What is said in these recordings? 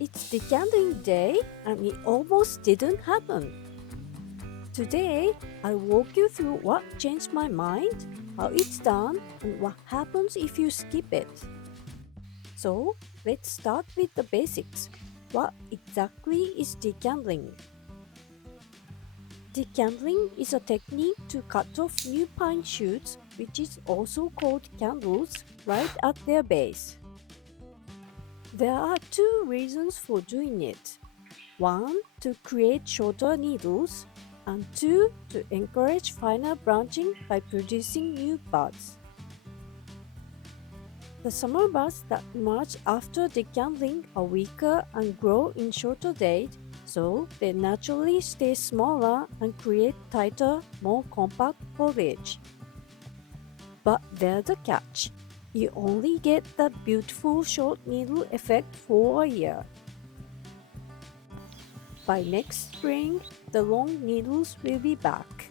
It's decandling day and it almost didn't happen. Today, I'll walk you through what changed my mind, how it's done, and what happens if you skip it. So, let's start with the basics. What exactly is decandling? Decandling is a technique to cut off new pine shoots, which is also called candles, right at their base. There are two reasons for doing it. One, to create shorter needles, and two, to encourage finer branching by producing new buds. The summer buds that emerge after decandling are weaker and grow in shorter dates, so they naturally stay smaller and create tighter, more compact foliage. But there's a catch. You only get the beautiful short needle effect for a year. By next spring, the long needles will be back.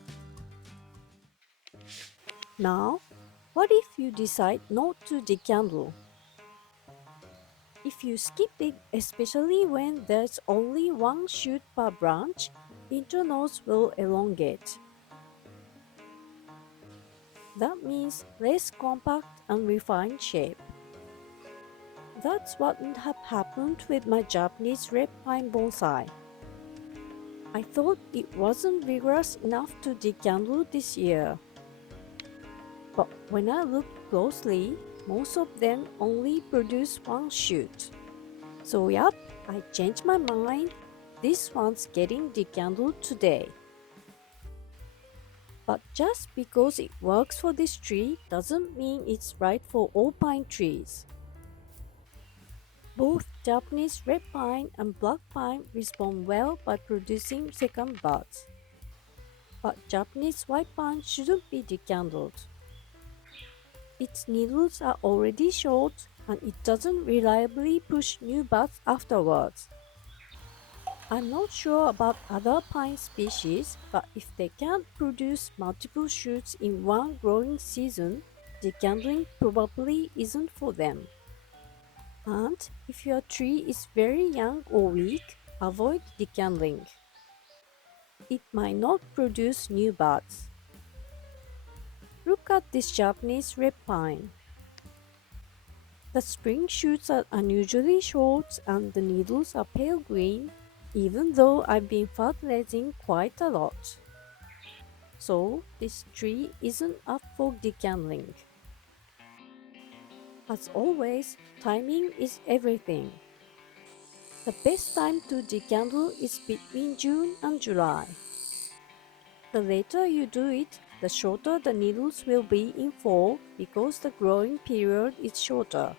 Now, what if you decide not to decandle? If you skip it, especially when there's only one shoot per branch, internals will elongate. That means less compact and refined shape. That's what would have happened with my Japanese red pine bonsai. I thought it wasn't vigorous enough to decandle this year. But when I looked closely, most of them only produce one shoot. So yup, I changed my mind. This one's getting decandled today. But just because it works for this tree doesn't mean it's right for all pine trees. Both Japanese red pine and black pine respond well by producing second buds. But Japanese white pine shouldn't be decandled. Its needles are already short and it doesn't reliably push new buds afterwards. I'm not sure about other pine species, but if they can't produce multiple shoots in one growing season, decandling probably isn't for them. And if your tree is very young or weak, avoid decandling. It might not produce new buds. Look at this Japanese red pine. The spring shoots are unusually short and the needles are pale green, even though I've been fertilizing quite a lot. So this tree isn't up for decandling. As always, timing is everything. The best time to decandle is between June and July. The later you do it, the shorter the needles will be in fall because the growing period is shorter.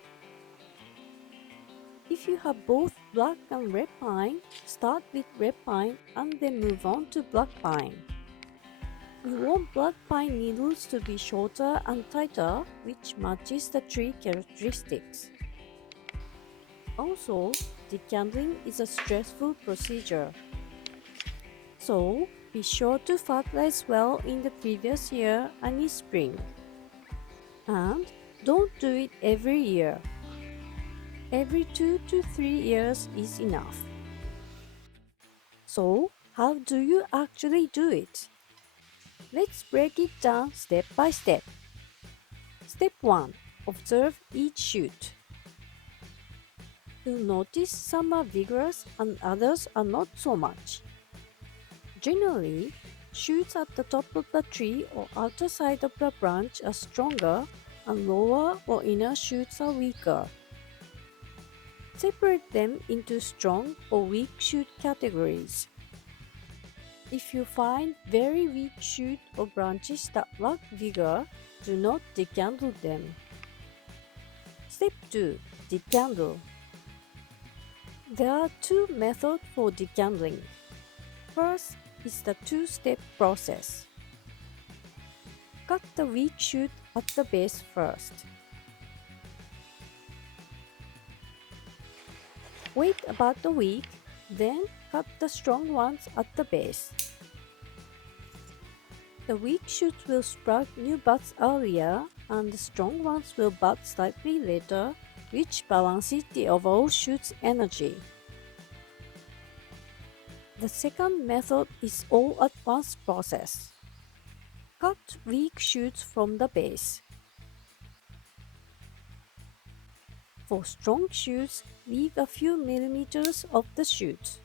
If you have both black and red pine, start with red pine and then move on to black pine. You want black pine needles to be shorter and tighter, which matches the tree characteristics. Also, decandling is a stressful procedure. So, be sure to fertilize well in the previous year and in spring. And don't do it every year. Every 2 to 3 years is enough. So, how do you actually do it? Let's break it down step by step. Step 1. Observe each shoot. You'll notice some are vigorous and others are not so much. Generally, shoots at the top of the tree or outer side of the branch are stronger and lower or inner shoots are weaker. Separate them into strong or weak shoot categories. If you find very weak shoot or branches that lack vigor, do not decandle them. Step 2. Decandle. There are two methods for decandling. First is the two-step process. Cut the weak shoot at the base first. Wait about a week, then cut the strong ones at the base. The weak shoots will sprout new buds earlier and the strong ones will bud slightly later, which balances the overall shoot's energy. The second method is all-at-once process. Cut weak shoots from the base. For strong shoots, leave a few millimeters of the shoot.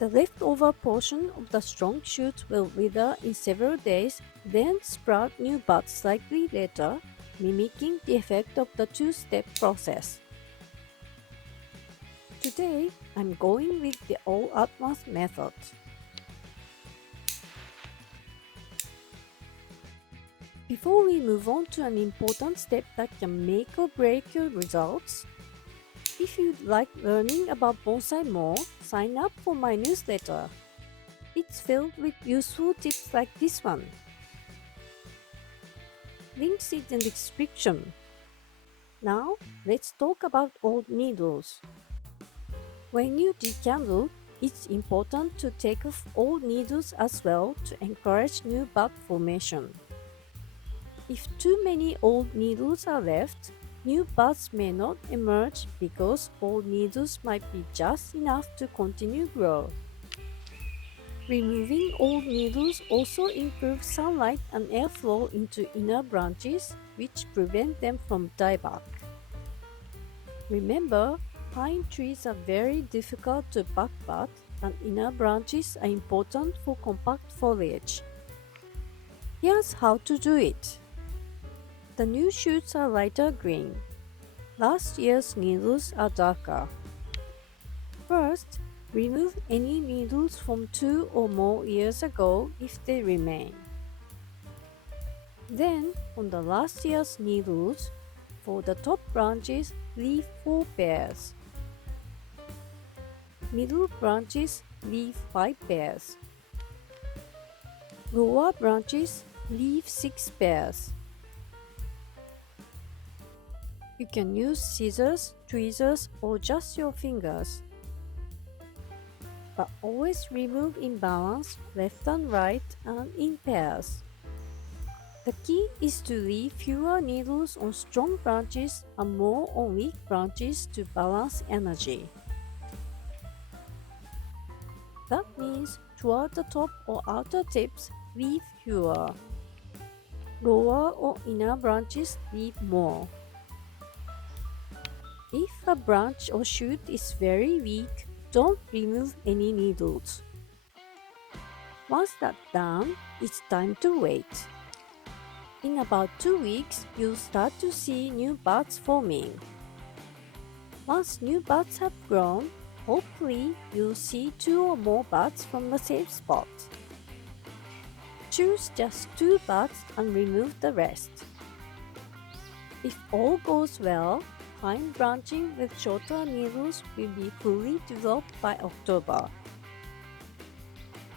The leftover portion of the strong shoot will wither in several days, then sprout new buds slightly later, mimicking the effect of the two-step process. Today, I'm going with the all-at-once method. Before we move on to an important step that can make or break your results, if you'd like learning about bonsai more, sign up for my newsletter. It's filled with useful tips like this one. Links in the description. Now, let's talk about old needles. When you decandle, it's important to take off old needles as well to encourage new bud formation. If too many old needles are left, new buds may not emerge because old needles might be just enough to continue growth. Removing old needles also improves sunlight and airflow into inner branches, which prevent them from dieback. Remember, pine trees are very difficult to buckbud, and inner branches are important for compact foliage. Here's how to do it. The new shoots are lighter green. Last year's needles are darker. First, remove any needles from 2 or more years ago if they remain. Then, on the last year's needles, for the top branches, leave 4 pairs. Middle branches, leave 5 pairs. Lower branches, leave 6 pairs. You can use scissors, tweezers, or just your fingers. But always remove in balance, left and right, and in pairs. The key is to leave fewer needles on strong branches and more on weak branches to balance energy. That means toward the top or outer tips, leave fewer. Lower or inner branches, leave more. If a branch or shoot is very weak, don't remove any needles. Once that's done, it's time to wait. In about 2 weeks, you'll start to see new buds forming. Once new buds have grown, hopefully you'll see 2 or more buds from the same spot. Choose just 2 buds and remove the rest. If all goes well, pine branching with shorter needles will be fully developed by October.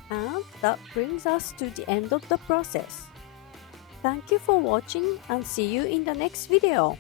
And that brings us to the end of the process. Thank you for watching and see you in the next video.